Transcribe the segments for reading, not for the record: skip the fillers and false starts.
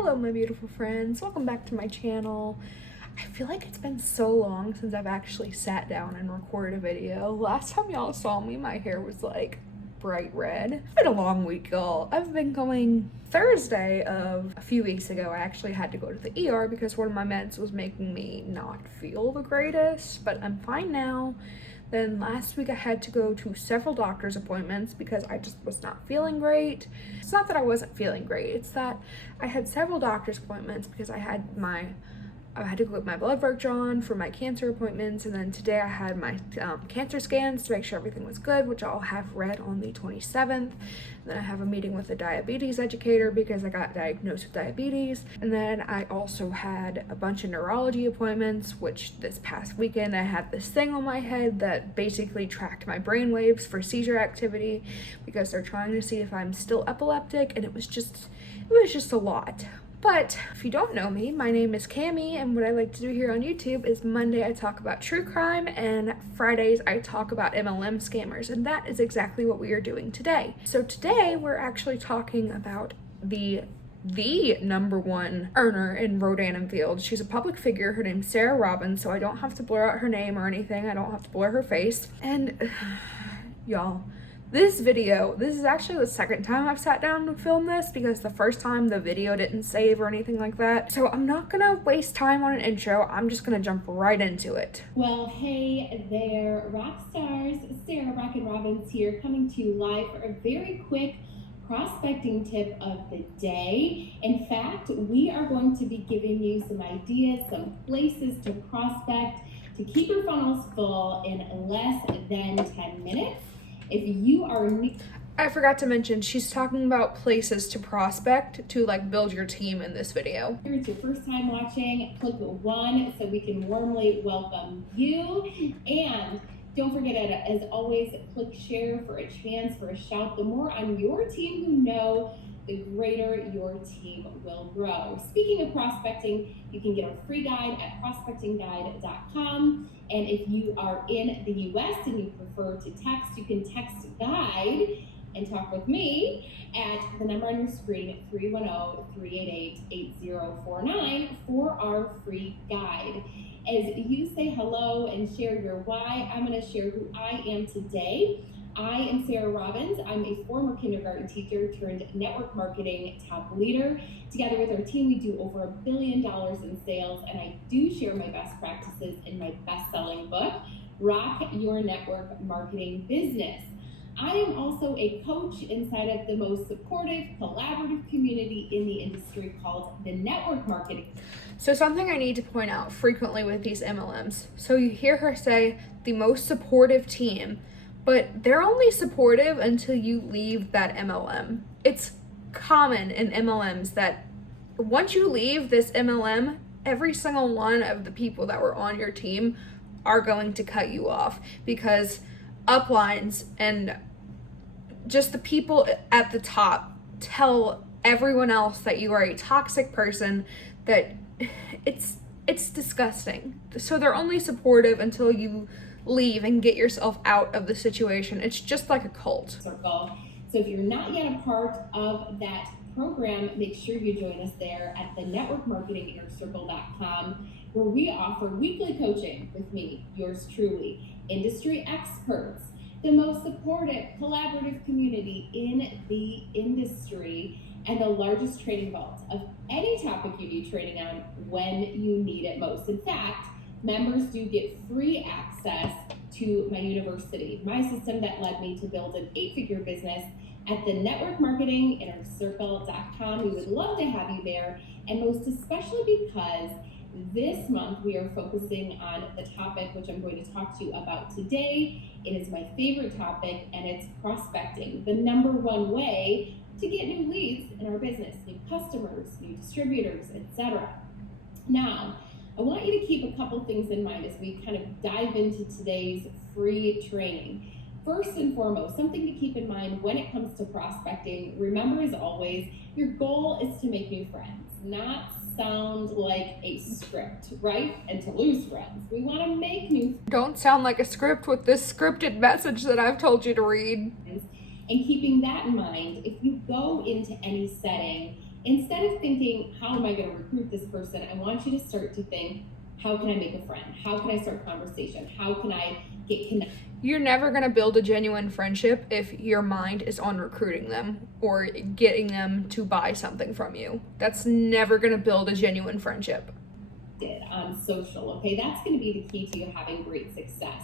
Hello my beautiful friends, welcome back to my channel. I feel like it's been so long since I've actually sat down and recorded a video. Last time y'all saw me, my hair was like bright red. It's been a long week, y'all. I've been going Thursday of a few weeks ago. I actually had to go to the ER because one of my meds was making me not feel the greatest, but I'm fine now. Then last week I had to go to several doctor's appointments because I just was not feeling great. It's not that I wasn't feeling great, it's that I had several doctor's appointments because I had to go get my blood work drawn for my cancer appointments, and then today I had my cancer scans to make sure everything was good, which I'll have read on the 27th. And then I have a meeting with a diabetes educator because I got diagnosed with diabetes. And then I also had a bunch of neurology appointments, which this past weekend I had this thing on my head that basically tracked my brain waves for seizure activity because they're trying to see if I'm still epileptic, and it was just a lot. But if you don't know me, my name is Cami, and what I like to do here on YouTube is Monday I talk about true crime, and Fridays I talk about MLM scammers, and that is exactly what we are doing today. So today we're actually talking about the number one earner in Rodan Fields. She's a public figure. Her name's Sarah Robbins, so I don't have to blur out her name or anything. I don't have to blur her face. And y'all, this is actually the second time I've sat down to film this because the first time the video didn't save or anything like that. So I'm not gonna waste time on an intro. I'm just gonna jump right into it. Well, hey there, rock stars. Sarah Rockin' Robbins here, coming to you live for a very quick prospecting tip of the day. In fact, we are going to be giving you some ideas, some places to prospect to keep your funnels full in less than 10 minutes. If you are new, I forgot to mention, she's talking about places to prospect to like build your team in this video. If it's your first time watching, click 1 so we can warmly welcome you. And don't forget, as always, click share for a chance for a shout. The more on your team who know, the greater your team will grow. Speaking of prospecting, you can get our free guide at prospectingguide.com. And if you are in the US and you prefer to text, you can text guide and talk with me at the number on your screen, 310-388-8049 for our free guide. As you say hello and share your why, I'm going to share who I am today. I am Sarah Robbins. I'm a former kindergarten teacher turned network marketing top leader. Together with our team, we do over $1 billion in sales, and I do share my best practices in my best-selling book, Rock Your Network Marketing Business. I am also a coach inside of the most supportive, collaborative community in the industry called the network marketing. So something I need to point out frequently with these MLMs. So you hear her say the most supportive team, but they're only supportive until you leave that MLM. It's common in MLMs that once you leave this MLM, every single one of the people that were on your team are going to cut you off because uplines and just the people at the top tell everyone else that you are a toxic person, that it's disgusting. So they're only supportive until you leave and get yourself out of the situation. It's just like a cult. Circle. So if you're not yet a part of that program, make sure you join us there at the networkmarketinginnercircle.com, where we offer weekly coaching with me, yours truly, industry experts, the most supportive, collaborative community in the industry, and the largest training vault of any topic you need training on when you need it most. In fact, members do get free access to my university, my system that led me to build an 8-figure business at the networkmarketinginnercircle.com. We would love to have you there, and most especially because this month we are focusing on the topic which I'm going to talk to you about today. It is my favorite topic, and it's prospecting, the number one way to get new leads in our business, new customers, new distributors, etc. Now, I want you to keep a couple things in mind as we kind of dive into today's free training. First and foremost, something to keep in mind when it comes to prospecting, remember as always, your goal is to make new friends, not sound like a script, right? And to lose friends. We want to make new friends. Don't sound like a script with this scripted message that I've told you to read. And keeping that in mind, if you go into any setting Instead of thinking, how am I going to recruit this person? I want you to start to think, how can I make a friend? How can I start a conversation? How can I get connected? You're never going to build a genuine friendship if your mind is on recruiting them or getting them to buy something from you. That's never going to build a genuine friendship. On social, okay? That's going to be the key to you having great success.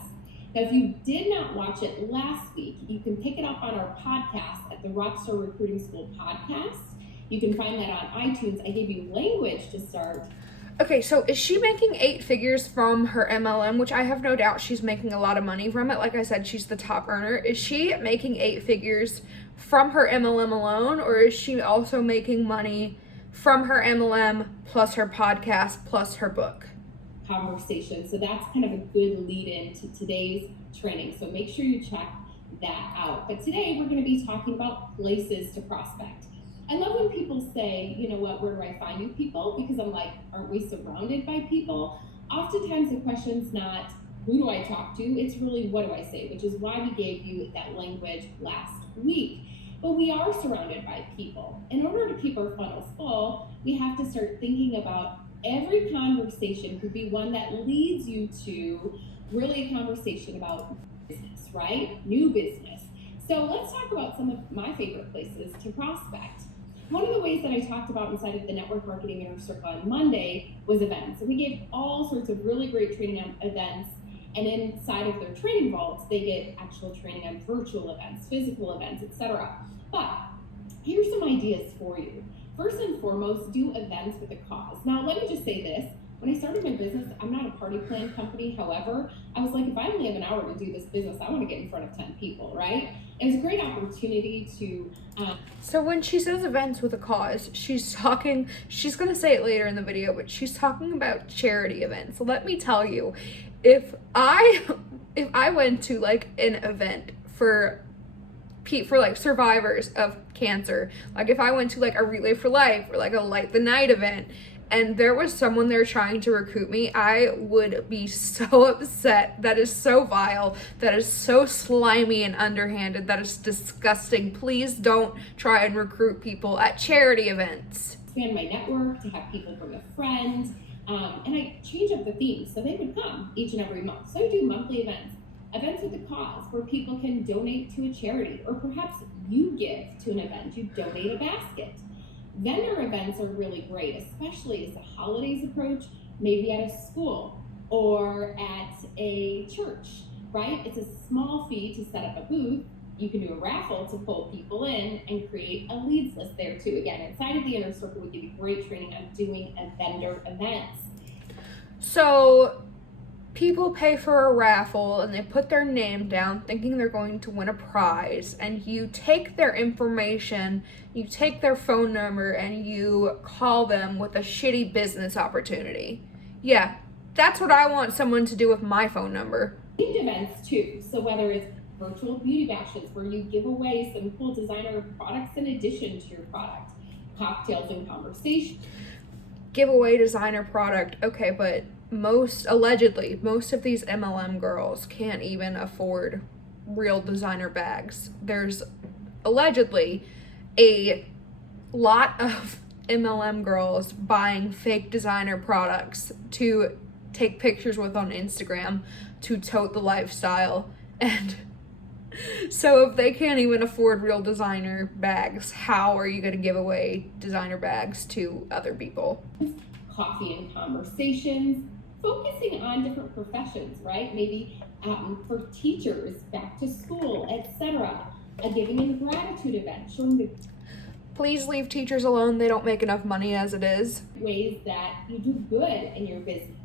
Now, if you did not watch it last week, you can pick it up on our podcast at the Rockstar Recruiting School podcast. You can find that on iTunes. I gave you language to start. Okay, so is she making 8 figures from her MLM, which I have no doubt she's making a lot of money from it. Like I said, she's the top earner. Is she making 8 figures from her MLM alone, or is she also making money from her MLM plus her podcast plus her book? Conversation. So that's kind of a good lead in to today's training. So make sure you check that out. But today we're going to be talking about places to prospect. I love when people say, you know what, where do I find new people? Because I'm like, aren't we surrounded by people? Oftentimes the question's not, who do I talk to? It's really, what do I say? Which is why we gave you that language last week. But we are surrounded by people. In order to keep our funnels full, we have to start thinking about every conversation could be one that leads you to really a conversation about business, right? New business. So let's talk about some of my favorite places to prospect. One of the ways that I talked about inside of the Network Marketing Inner Circle on Monday was events. And we gave all sorts of really great training on events. And inside of their training vaults, they get actual training on virtual events, physical events, etc. But here's some ideas for you. First and foremost, do events with a cause. Now, let me just say this. When I started my business, I'm not a party plan company. However, I was like, if I only have an hour to do this business, I want to get in front of 10 people, right? It was a great opportunity to... So when she says events with a cause, she's going to say it later in the video, but she's talking about charity events. Let me tell you, if I went to like an event for like survivors of cancer, like if I went to like a Relay for Life or like a Light the Night event, and there was someone there trying to recruit me, I would be so upset. That is so vile. That is so slimy and underhanded. That is disgusting. Please don't try and recruit people at charity events. Expand my network, to have people bring a friend, and I change up the themes so they would come each and every month. So I do monthly events. Events with a cause where people can donate to a charity, or perhaps you give to an event, you donate a basket. Vendor events are really great, especially as the holidays approach, maybe at a school or at a church, right? It's a small fee to set up a booth. You can do a raffle to pull people in and create a leads list there too. Again, inside of the Inner Circle, we give you great training on doing a vendor events. So people pay for a raffle and they put their name down thinking they're going to win a prize, and you take their information, you take their phone number, and you call them with a shitty business opportunity. Yeah, that's what I want someone to do with my phone number. Themed events too. So whether it's virtual beauty bashes where you give away some cool designer products in addition to your product, cocktails and conversation. Give away designer product. Okay, but most of these MLM girls can't even afford real designer bags. There's allegedly a lot of MLM girls buying fake designer products to take pictures with on Instagram to tote the lifestyle. And so if they can't even afford real designer bags, how are you going to give away designer bags to other people? Coffee and conversations, focusing on different professions, right? Maybe for teachers, back to school, etc. A giving and gratitude event, showing the Please leave teachers alone. They don't make enough money as it is. ways that you do good in your business.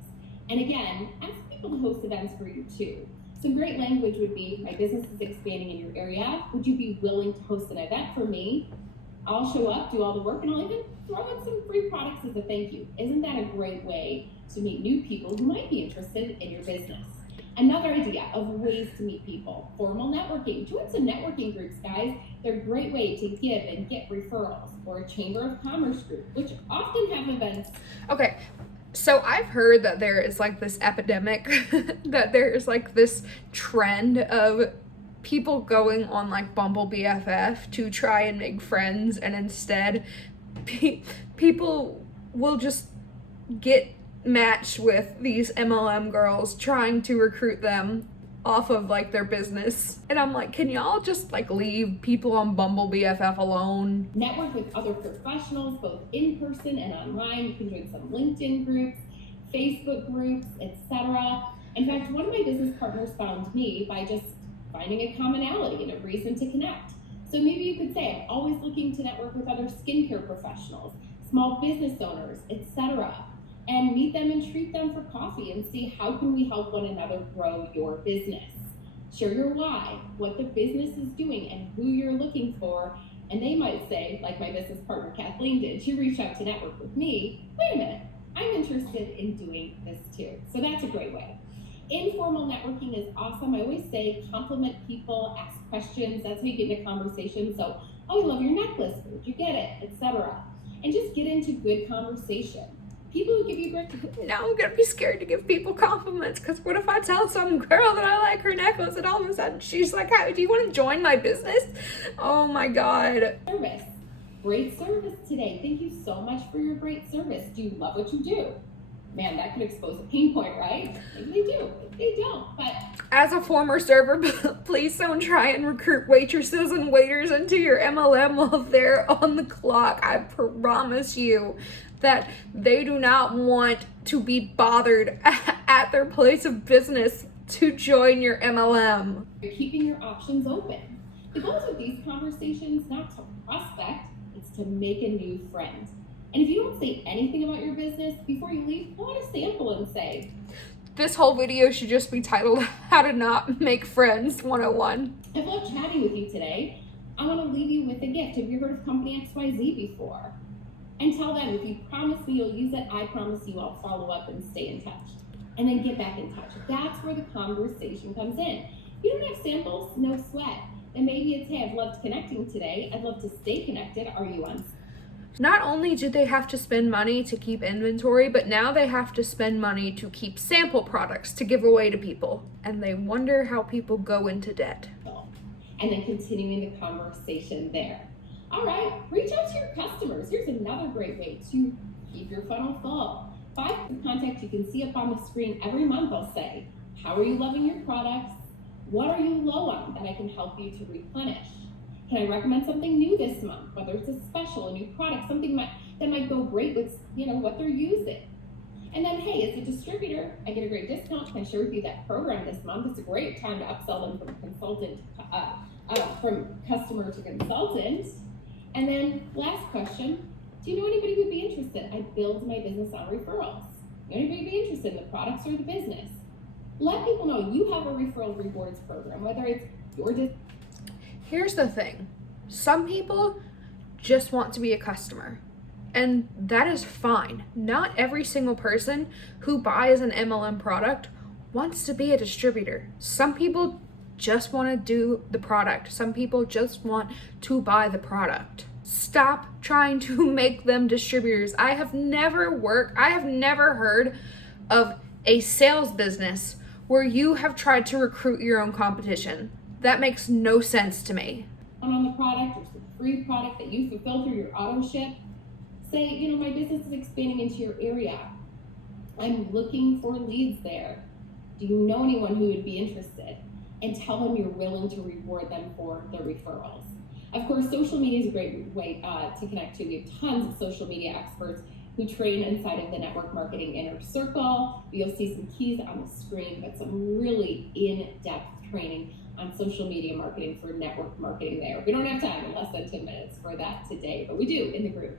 And again, ask people to host events for you too. Some great language would be, my business is expanding in your area. Would you be willing to host an event for me? I'll show up, do all the work, and I'll even throw in some free products as a thank you. Isn't that a great way to meet new people who might be interested in your business? Another idea of ways to meet people, formal networking. Join some networking groups, guys. They're a great way to give and get referrals, or a Chamber of Commerce group, which often have events. Okay, so I've heard that there is like this epidemic, that there is like this trend of people going on like Bumble BFF to try and make friends, and instead people will just get matched with these MLM girls trying to recruit them off of like their business. And I'm like, can y'all just like leave people on Bumble BFF alone? Network with other professionals, both in person and online. You can join some LinkedIn groups, Facebook groups, etc. In fact, one of my business partners found me by just finding a commonality and a reason to connect. So maybe you could say, I'm always looking to network with other skincare professionals, small business owners, etc. And meet them and treat them for coffee and see how can we help one another grow your business. Share your why, what the business is doing and who you're looking for. And they might say, like my business partner Kathleen did, she reached out to network with me. Wait a minute, I'm interested in doing this too. So that's a great way. Informal networking is awesome. I always say compliment people, ask questions. That's how you get into conversation. So, oh, I love your necklace. Where'd you get it? Etc. And just get into good conversation. People who give you great. Now I'm gonna be scared to give people compliments, because what if I tell some girl that I like her necklace and all of a sudden she's like, "Hey, do you want to join my business?" Oh my God. Service. Great service today. Thank you so much for your great service. Do you love what you do? Man, that could expose a pain point, right? Maybe they do, maybe they don't. But as a former server, please don't try and recruit waitresses and waiters into your MLM while they're on the clock. I promise you that they do not want to be bothered at their place of business to join your MLM. You're keeping your options open. The goal with these conversations, not to prospect, it's to make a new friend. And if you don't say anything about your business before you leave, pull out a sample and say, this whole video should just be titled, How to Not Make Friends 101. I've loved chatting with you today. I want to leave you with a gift. Have you heard of Company XYZ before? And tell them, if you promise me you'll use it, I promise you I'll follow up and stay in touch. And then get back in touch. That's where the conversation comes in. If you don't have samples, no sweat. And maybe it's, hey, I've loved connecting today. I'd love to stay connected. Are you on? Not only do they have to spend money to keep inventory, but now they have to spend money to keep sample products to give away to people. And they wonder how people go into debt. And then continuing the conversation there. All right, reach out to your customers. Here's another great way to keep your funnel full. 5 contacts you can see up on the screen every month. I'll say, how are you loving your products? What are you low on that I can help you to replenish? Can I recommend something new this month? Whether it's a special, a new product, something that might go great with what they're using. And then, hey, as a distributor, I get a great discount. Can I share with you that program this month? It's a great time to upsell them from consultant, from customer to consultant. And then last question, do you know anybody who would be interested? I build my business on referrals. Anybody be interested in the products or the business? Let people know you have a referral rewards program, whether it's your Here's the thing. Some people just want to be a customer, and that is fine. Not every single person who buys an MLM product wants to be a distributor. Some people just want to do the product. Some people just want to buy the product. Stop trying to make them distributors. I have never heard of a sales business where you have tried to recruit your own competition. That makes no sense to me. On the product or some free product that you fulfill through your auto ship. Say, my business is expanding into your area. I'm looking for leads there. Do you know anyone who would be interested? And tell them you're willing to reward them for their referrals. Of course, social media is a great way to connect to. We have tons of social media experts who train inside of the Network Marketing Inner Circle. You'll see some keys on the screen, but some really in-depth training on social media marketing for network marketing there. We don't have time in less than 10 minutes for that today, but we do in the group.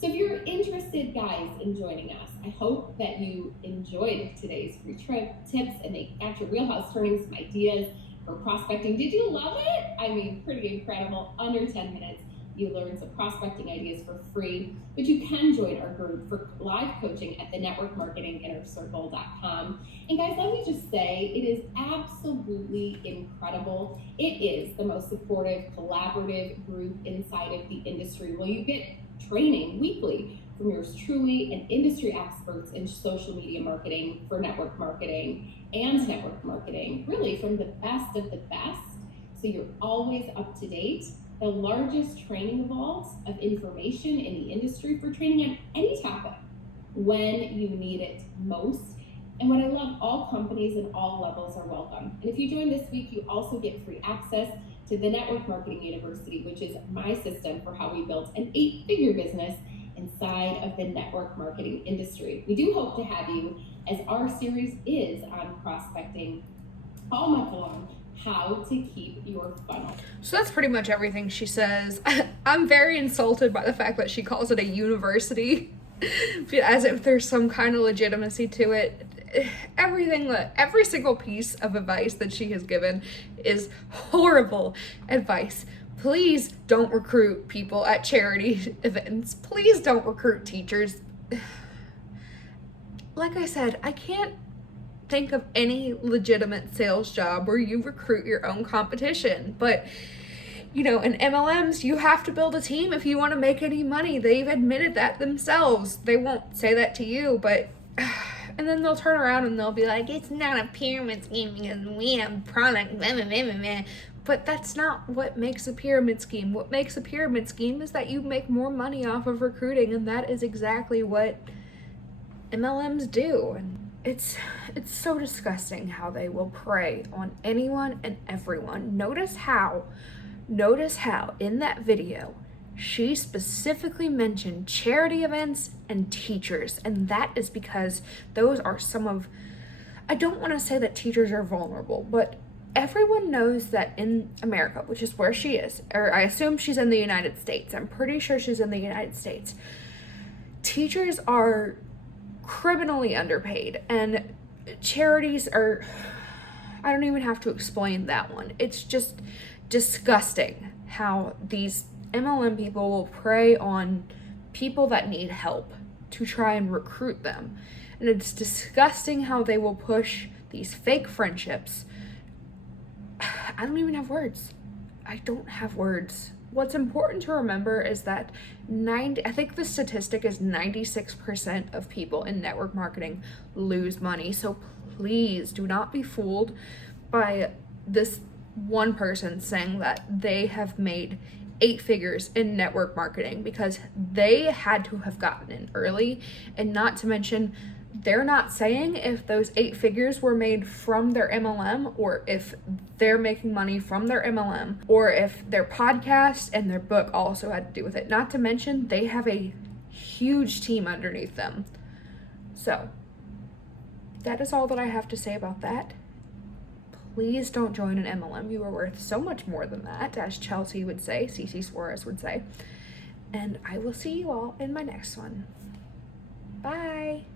So if you're interested, guys, in joining us, I hope that you enjoyed today's free tips and they got your wheelhouse turning some ideas for prospecting. Did you love it? I mean, pretty incredible. Under 10 minutes, you learned some prospecting ideas for free, but you can join our group for live coaching at the networkmarketinginnercircle.com. And guys, let me just say, it is absolutely incredible. It is the most supportive, collaborative group inside of the industry. Well, you get training weekly from yours truly and industry experts in social media marketing for network marketing and network marketing, really from the best of the best. So you're always up to date. the largest training vault of information in the industry for training on any topic when you need it most. And what I love, all companies and all levels are welcome. And if you join this week, you also get free access to the Network Marketing University, which is my system for how we built an 8-figure business inside of the network marketing industry. We do hope to have you, as our series is on prospecting all month long, how to keep your funnel. So that's pretty much everything she says. I'm very insulted by the fact that she calls it a university, as if there's some kind of legitimacy to it. Every single piece of advice that she has given is horrible advice. Please don't recruit people at charity events. Please don't recruit teachers. Like I said, I can't think of any legitimate sales job where you recruit your own competition. But, you know, in MLMs, you have to build a team if you want to make any money. They've admitted that themselves. They won't say that to you, but... And then they'll turn around and they'll be like, it's not a pyramid scheme because we have product, blah, blah, blah, blah, blah. But that's not what makes a pyramid scheme. What makes a pyramid scheme is that you make more money off of recruiting, and that is exactly what MLMs do. And it's so disgusting how they will prey on anyone and everyone. Notice how in that video, she specifically mentioned charity events and teachers, and that is because those are some of, I don't want to say that teachers are vulnerable, but everyone knows that in America, which is where she is, or I assume she's in the United States, I'm pretty sure she's in the United States, teachers are criminally underpaid, and charities are, I don't even have to explain that one. It's just disgusting how these MLM people will prey on people that need help to try and recruit them. And it's disgusting how they will push these fake friendships. I don't even have words. I don't have words. What's important to remember is that I think the statistic is 96% of people in network marketing lose money. So please do not be fooled by this one person saying that they have made 8 figures in network marketing, because they had to have gotten in early. And not to mention, they're not saying if those 8 figures were made from their MLM, or if they're making money from their MLM, or if their podcast and their book also had to do with it. Not to mention, they have a huge team underneath them. So that is all that I have to say about that. Please don't join an MLM. You are worth so much more than that, as Chelsea would say, Cece Suarez would say. And I will see you all in my next one. Bye.